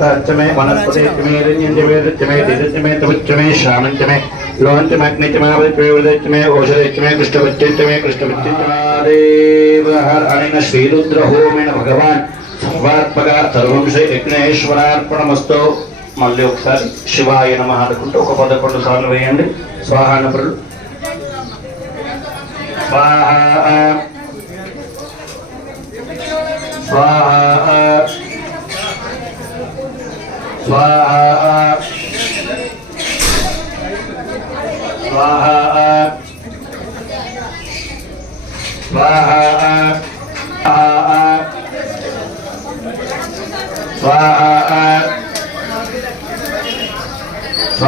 वाताच्चमे वनस्पतिच्चमे रञ्जमे रज्जमे तेजच्चमे तवच्चमे श्रामञ्चमे लोहञ्चमग्निचमावचमे वृदच्चमे ओषधच्चमे कृष्णवच्चमे कृष्णवच्चमेव हर अनेन श्रीरुद्रहोमेण भगवान् సర్వాత్మగా సర్వం శ్రీ విఘ్నేశ్వరార్పణమస్తో మళ్ళీ ఒకసారి శివాయ నమ అనుకుంటూ ఒక పదకొండు సార్లు వేయండి స్వాహానపురుడు స్వాహ స్వాహ స్వాహ స్వాహ స్వాహ స్వాహ స్వాహ స్వాహ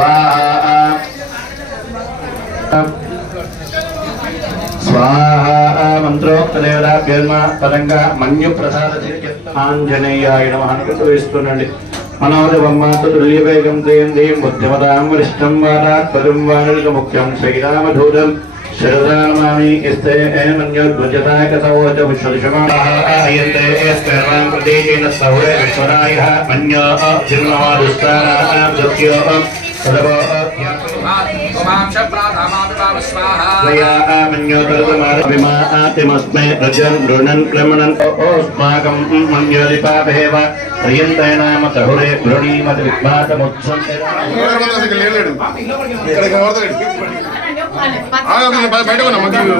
మంత్రోక్తదేవరాభ్యర్మ పరంగా మన్యు ప్రసాద ఆంజనేయాయ నమ అనుకుంటూ వేస్తున్నాండి മനോജവർമാതുല്യവേഗം ജയന്തയും ബുദ്ധിമതാം വരിഷ്ഠം വാരാത്പരും വാനൽകമുഖ്യം ശ്രീരാമധൂതം ശരദാനമാമി എസ്തേ മന്യോദ്ഭുജതാകസവോച വിശ്വദിഷമായന്തേ സ്തേറാം പ്രതീകേന സൗര വിശ്വനായ മന്യോ ജിർണമാ ദുസ്താനാ ദുഃഖ്യോ പ്രഭോ യാമാംശ പ്രാതാമാ ्योतमाभिमातिमस्मै रजन् गृणन् क्रमणन् ओस्माकं मन्योलिपाभेव ప్రియంతే నామ సహురే గృణీమతి విద్మాతముత్సం బయట అమ్మగారు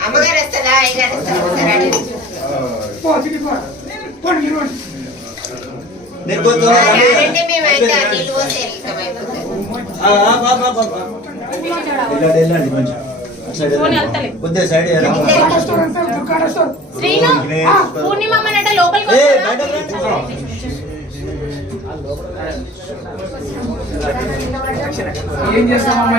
వస్తుందా అయ్యగారు వస్తారా నేను వెళ్ళండి వెళ్ళండి కొంచెం కొద్దిగా సైడ్ శ్రీను పూర్ణిమమ్మనంటే లోపలికి ఏం చేస్తామమ్మా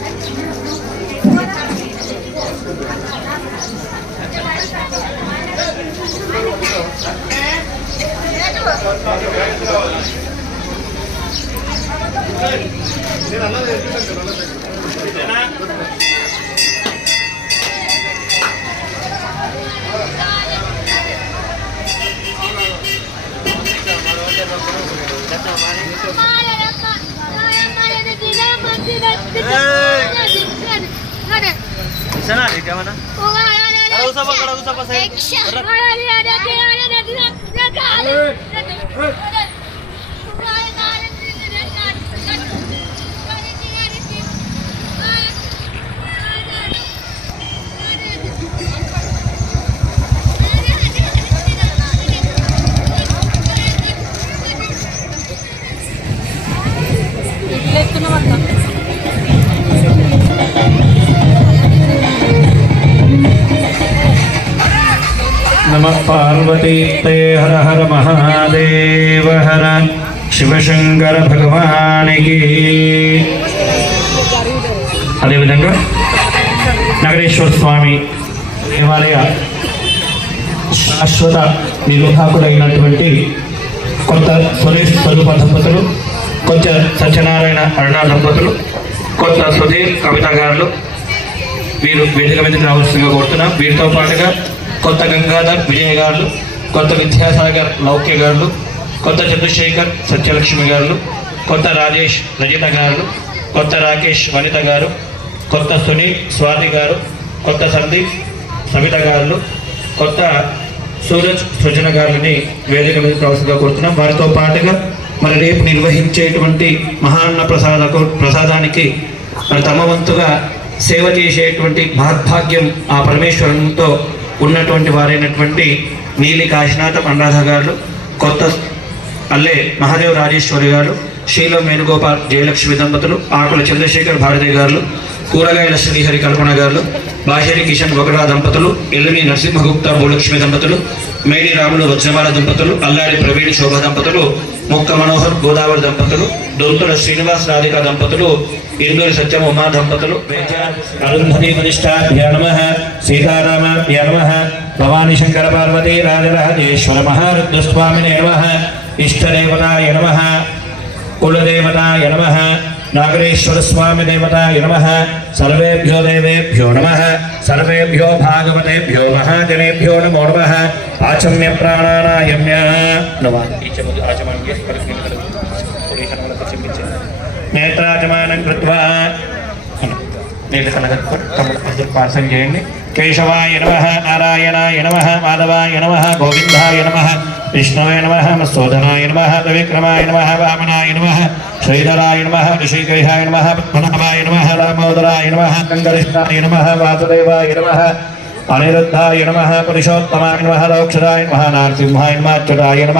आहे काय म्हणा कडवसा पा कडवसा पास आहे నమ पार्वतीते హర హర మహాదేవ హర శివశంకర భగవానికి అదేవిధంగా నగరేశ్వర స్వామి దేవాలయ శాశ్వత నిర్వాహకుడైనటువంటి కొత్త సురేష్ స్వరూప దంపతులు కొత్త సత్యనారాయణ అరుణ దంపతులు కొత్త సుధీర్ కవిత గారులు వీరు వేదిక మీదకి రావాల్సిందిగా కోరుతున్నాం వీరితో పాటుగా కొత్త గంగాధర్ విజయ్ గారు కొత్త విద్యాసాగర్ లౌక్య గారు కొత్త చంద్రశేఖర్ సత్యలక్ష్మి గారు కొత్త రాజేష్ రజిత గారు కొత్త రాకేష్ వనిత గారు కొత్త సునీల్ స్వాతి గారు కొత్త సందీప్ సవిత గారు కొత్త సూరజ్ సృజన గారిని వేదిక మీద ప్రవేశంగా కోరుతున్నాం వారితో పాటుగా మరి రేపు నిర్వహించేటువంటి మహాన్న ప్రసాదకు ప్రసాదానికి మరి తమ వంతుగా సేవ చేసేటువంటి మహద్భాగ్యం ఆ పరమేశ్వరునితో ఉన్నటువంటి వారైనటువంటి నీలి కాశీనాథం అనరాధ గారు కొత్త అల్లే మహాదేవ్ రాజేశ్వరి గారు శీల వేణుగోపాల్ జయలక్ష్మి దంపతులు ఆకుల చంద్రశేఖర్ భారతి గారు కూరగాయల శ్రీహరి కల్పన గారు బాషరి కిషన్ గొగరా దంపతులు ఎల్లుని నరసింహగుప్త భూలక్ష్మి దంపతులు మేడి రాములు వజ్రమాల దంపతులు అల్లాడి ప్రవీణ్ శోభ దంపతులు ముక్క మనోహర్ గోదావరి దంపతులు దొంతుల శ్రీనివాస్ రాధిక దంపతులు ఇందూరు సత్యం ఉమా దంపతులు అరుంధని వరిష్టాభ్య నమ సీతారామాభ్య నమ భవానీ శంకర పార్వతీ రాజరాజేశ్వర మహారుద్రస్వామినే నమ ఇష్టదేవతాయ నమ కులదేవతాయ నమ నాగరేశ్వర స్వామి దేవతాయ నమ సర్వేభ్యో దేవేభ్యో నమ సర్వేభ్యో భాగవతేభ్యో మహాజనేభ్యో నమో నమ ఆచమ్య ప్రాణానాయమ్య నమ ఆచమన్య నేత్రాజమానం కృత్వా నీలకనగత్వాసం చేయండి కేశవాయ నమ నారాయణాయ నమ మాధవాయ నమ గోవిందాయ నమ విష్ణవే నమ శోధనాయ నమ విక్రమాయ నమ వామనాయ నమ శ్రీధరాయ నమ ఋషికేశాయ నమ పద్మనాభాయ నమ రామోదరాయ నమ కంగరిష్టాయ నమ వాసుదేవాయ నమ అనిరుద్ధాయ నమ పురుషోత్తమాయ నమ లోక్షరాయ నమ నారసింహాయ నమ అచ్యుతాయ నమ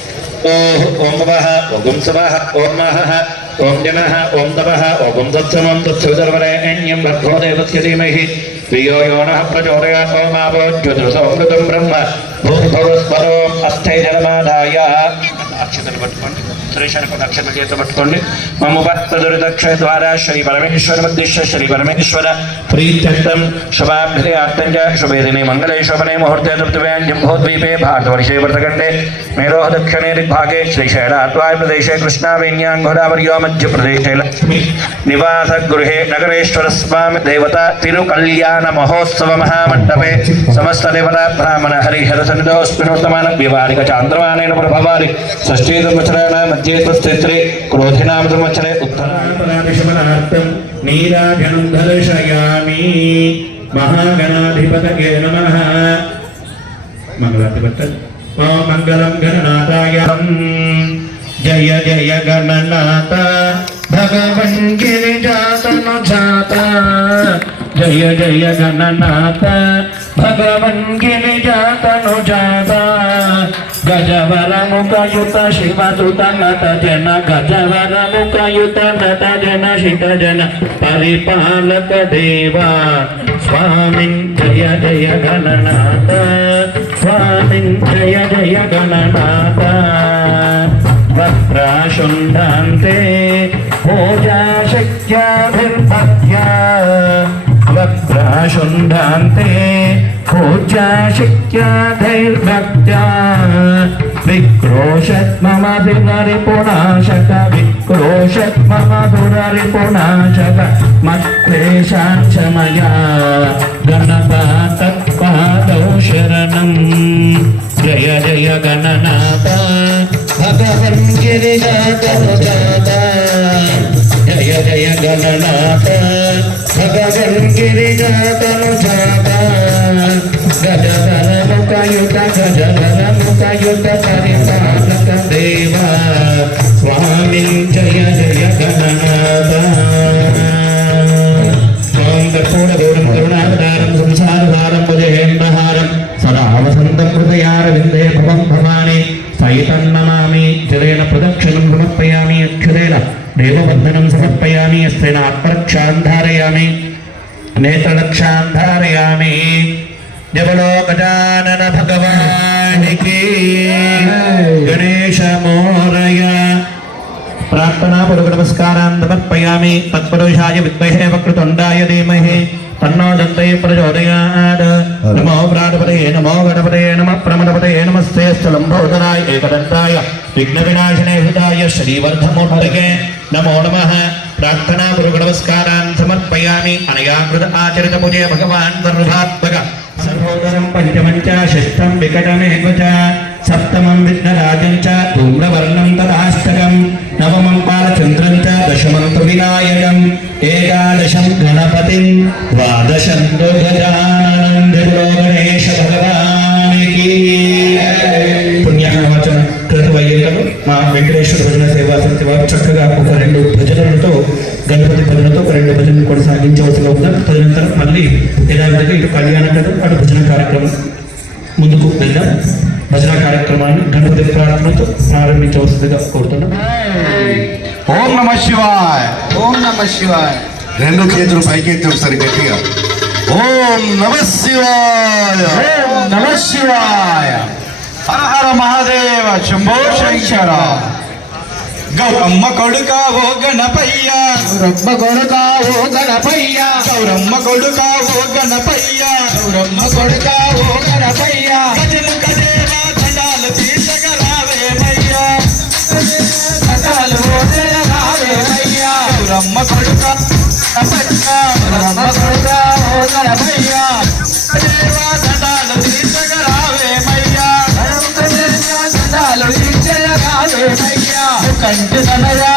ఓహ్ ఓం నమ ఓం శవ ఓం నహ ఓం జన ఓం తవ ఓం తత్సమం తత్సర్వరేణ్యం భర్గోదేవస్య ధీమహి ప్రియో యోణ ప్రచోదయాత్మమావో జ్యోతిరసమృతం బ్రహ్మ భూర్భవస్మరో అస్థై అక్షతలు పట్టుకోండి సురేష్ అనుకున్న అక్షతల చేత పట్టుకోండి మమ భక్తదురిదక్ష ద్వారా శ్రీ పరమేశ్వర ఉద్దేశ్య శ్రీ పరమేశ్వర ప్రీత్యర్థం శుభాభ్యుదయార్థంచ శుభేదిని మంగళే శోభనే ముహూర్తే తృప్తివ్యాంజంభోద్వీపే భారతవర్షే వృతఖండే మేరోహ దక్షిణే దిగ్భాగే శ్రీశైల అత్వాయ ప్రదేశే కృష్ణావేణ్యాంఘోరావర్యో మధ్యప్రదేశే లక్ష్మి నివాస గృహే నగరేశ్వర స్వామి దేవత తిరుకల్యాణ మహోత్సవ మహామండపే సమస్త దేవతా బ్రాహ్మణ హరిహర సన్నిధోస్మినోత్తమాన వ్యవహారిక చాంద్రమానేన ప్రభావాలి षष्ठीदंवत्सराणां मध्ये स्वस्तिस्त्रे क्रोधिनां संवत्सरे उत्तरापराभिशमनार्थं नीराजनं दर्शयामि महागणाधिपतये नमः मङ्गलाधिपत मङ्गलं गणनाथाय जय जय गणनाथ भगवन् गिरिजातनुजाता जय जय गणनाथ भगवन् गिरिजातनुजाता గజవరముఖయుత శివసుత నత జన గజవరముఖయుత నత జన శిత జన పరిపాలక దేవా స్వామిన్ జయ జయ గణనాథ స్వామిన్ జయ జయ గణనాథ వక్రాశుండాంతే పూజాశక్యాభిర్భక్త్యా వక్రాశుండాంతే खोजाशक्याधैर्भक्त्या विक्रोशत् मम दुररिपुणाशक विक्रोशत् मम दुररिपुणाशक मत्क्लेशान् शमया गणपा तत्पादौ शरणं जय जय गणनाथ भगवन् गिरिजातवदाता जय जय गणनाथ भगवन् गिरिजातनुजाता గజవరముఖయుత గజవరముఖయుత పరిపాలక దేవ స్వామి జయ జయ గణనాథ ఓం కర్పూరగౌరం కరుణావతారం సంసారభారం భుజేంద్రహారం సదా జవలోకజానన భగవానికి గణేశమోరయ ప్రార్థనా పొరుగు నమస్కారం సమర్పయామి తత్పురుషాయ విద్మహే వక్రతుండాయ ధీమహి తన్నో దంతే ప్రచోదయాత్ నమో ప్రాణపతే నమో గణపతే నమ ప్రమణపతే నమస్తే స్థలంభోదరాయ ఏకదంతాయ విఘ్న వినాశనే హృదాయ శ్రీవర్ధమూర్తకే నమో నమ ప్రార్థనా పురుగు నమస్కారాన్ సమర్పయామి అనయాకృత ఆచరిత పూజ భగవాన్ సర్వాత్మక సహోదరం పంచమంచ వికటమే వికటమేవ సప్తమం విఘ్నరాజం చూమ్రవర్ణం ధూమ్రవర్ణం తదాస్తకం నవమం బాలచంద్రం చ తు వినాయకం ఏకాదశం గణపతి ద్వాదశం దుర్గజానం దుర్గో గణేశ భగవానికి పుణ్యవచన మా వెంకటేశ్వర భజన సేవా చక్కగా ఒక రెండు భజనలతో గణపతి భజనతో ఒక రెండు భజనలు కొనసాగించవలసిగా ఉందా తదనంతరం మళ్ళీ యథావిధిగా ఇటు కళ్యాణ కార్యక్రమం అటు భజన కార్యక్రమం ముందుకు వెళ్దాం భజన కార్యక్రమాన్ని గణపతి ప్రార్థనతో ప్రారంభించవలసిందిగా కోరుతున్నాం ఓం నమ శివాయ్ ఓం నమ శివాయ్ రెండు చేతులు పైకెత్తి ఒకసారి గట్టిగా ఓం నమ శివాయ ఓం నమ శివాయ హర హర మహాదేవ శంభో శంకరా గౌరమ్మ కొడుక ఓ గణపయ్య గౌరమ్మ కొడుక ఓ గణపయ్య గౌరమ్మ కొడుక ఓ గణపయ్య గౌరమ్మ కొడుక ఓ గణపయ్య కజలు కజేరా దండాలు తీసుకురావేమయ్యా దండాలు రావేమయ్యా గౌరమ్మ కొడుక గణపయ్య గౌరమ్మ కొడుక ఓ గణపయ్య ಕಂಡು ಸಮರಾ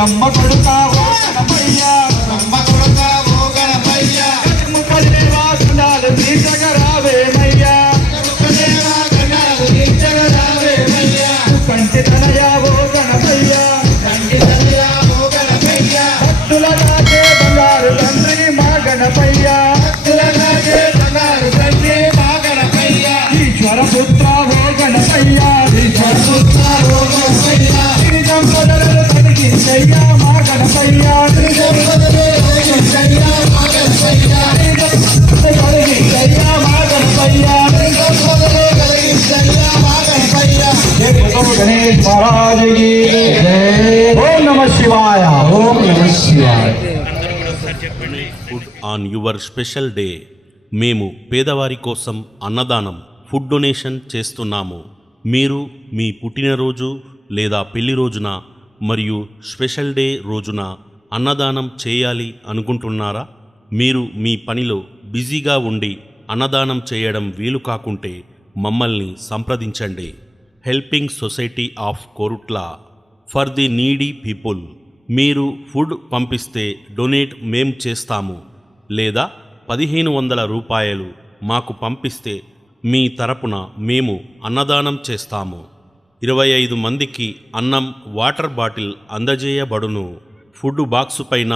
బ్రహ్మ కొడుకా food on your special day మేము పేదవారి కోసం అన్నదానం ఫుడ్ డొనేషన్ చేస్తున్నాము మీరు మీ పుట్టినరోజు లేదా పెళ్లి రోజున మరియు స్పెషల్ డే రోజున అన్నదానం చేయాలి అనుకుంటున్నారా మీరు మీ పనిలో బిజీగా ఉండి అన్నదానం చేయడం వీలు కాకుంటే మమ్మల్ని సంప్రదించండి helping society of Korutla for the needy people మీరు ఫుడ్ పంపిస్తే డొనేట్ మేం చేస్తాము లేదా పదిహేను వందల రూపాయలు మాకు పంపిస్తే మీ తరపున మేము అన్నదానం చేస్తాము ఇరవై ఐదు మందికి అన్నం వాటర్ బాటిల్ అందజేయబడును ఫుడ్ బాక్సు పైన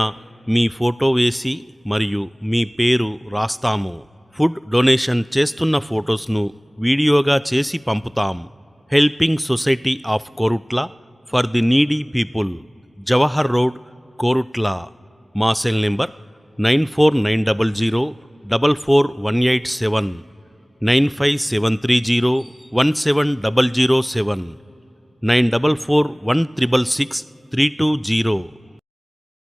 మీ ఫోటో వేసి మరియు మీ పేరు రాస్తాము ఫుడ్ డొనేషన్ చేస్తున్న ఫొటోస్ను వీడియోగా చేసి పంపుతాం Helping Society of Korutla for the Needy People, Jawahar Road, Korutla, Masel number 9490044187, 9573017007, 9441666320.